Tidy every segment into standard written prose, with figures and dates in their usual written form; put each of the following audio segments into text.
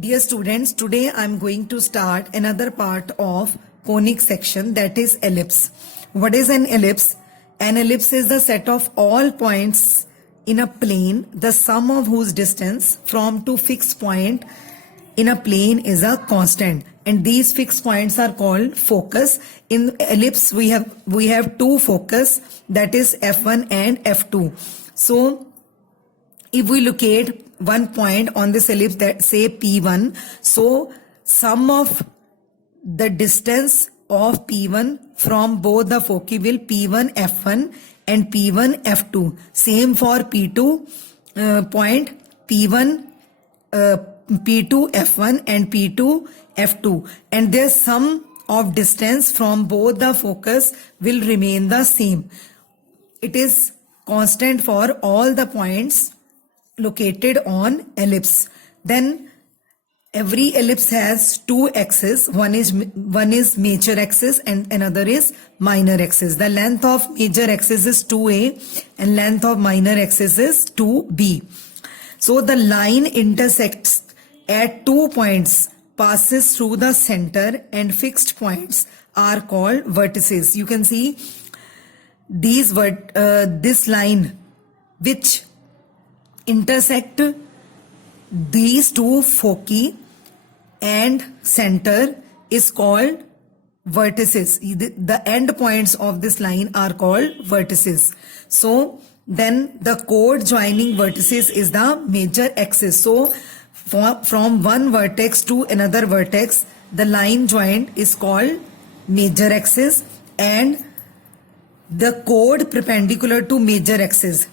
Dear students, today I am going to start another part of conic section, that is ellipse. What is an ellipse? An ellipse is the set of all points in a plane, the sum of whose distance from to fixed point in a plane is a constant, and these fixed points are called focus. In ellipse we have two focus, that is F1 and F2. So if we locate one point on this ellipse, that say P1, so sum of the distance of P1 from both the foci will P1 F1 and P1 F2. Same for P2 point, P1 P2 F1 and P2 F2, and their sum of distance from both the focus will remain the same. It is constant for all the points located on ellipse. Then every ellipse has two axes. One is major axis and another is minor axis. The length of major axis is 2a and length of minor axis is 2b. So the line intersects at 2 points, passes through the center, and fixed points are called vertices. You can see these this line which intersect these two foci and center is called vertices. The end points of this line are called vertices. So then the chord joining vertices is the major axis. So from one vertex to another vertex, the line joined is called major axis, and the chord perpendicular to major axis,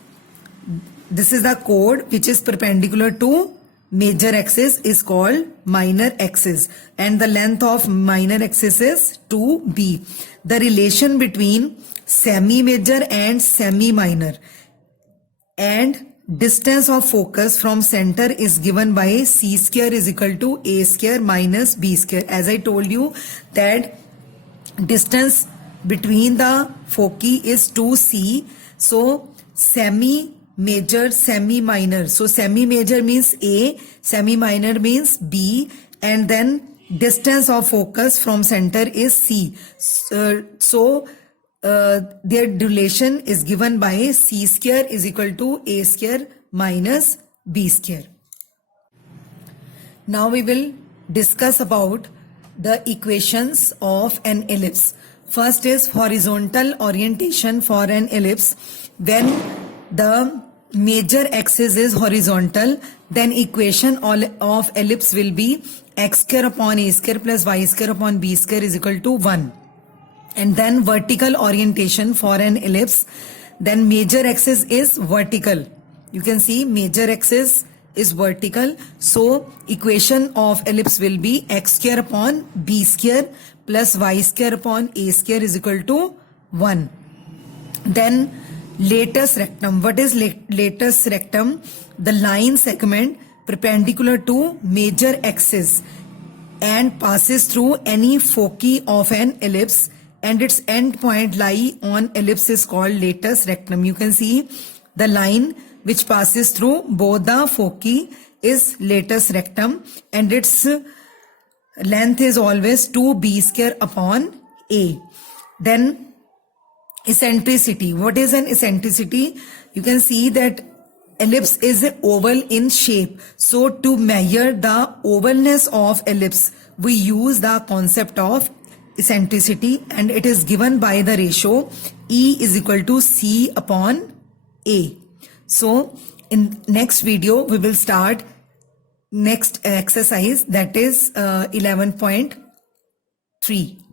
this is the chord which is perpendicular to major axis, is called minor axis, and the length of minor axis is 2b. The relation between semi-major and semi-minor and distance of focus from center is given by c square is equal to a square minus b square. As I told you that distance between the foci is 2c. So semi-major, semi-minor. So semi-major means A, semi-minor means B, and then distance of focus from center is C. Their relation is given by c square is equal to a square minus b square. Now we will discuss about the equations of an ellipse. First is horizontal orientation for an ellipse. When the major axis is horizontal, then equation of ellipse will be x square upon a square plus y square upon b square is equal to 1. And then vertical orientation for an ellipse, then major axis is vertical. You can see major axis is vertical. So equation of ellipse will be x square upon b square plus y square upon a square is equal to 1. Then latus rectum. What is latus rectum? The line segment perpendicular to major axis and passes through any foci of an ellipse, and its end point lie on ellipse is called latus rectum. You can see the line which passes through both the foci is latus rectum, and its length is always 2b square upon a. Then eccentricity. What is an eccentricity? You can see that ellipse is oval in shape. So to measure the ovalness of ellipse, we use the concept of eccentricity, and it is given by the ratio E is equal to C upon A. So in next video we will start next exercise, that is 11.3.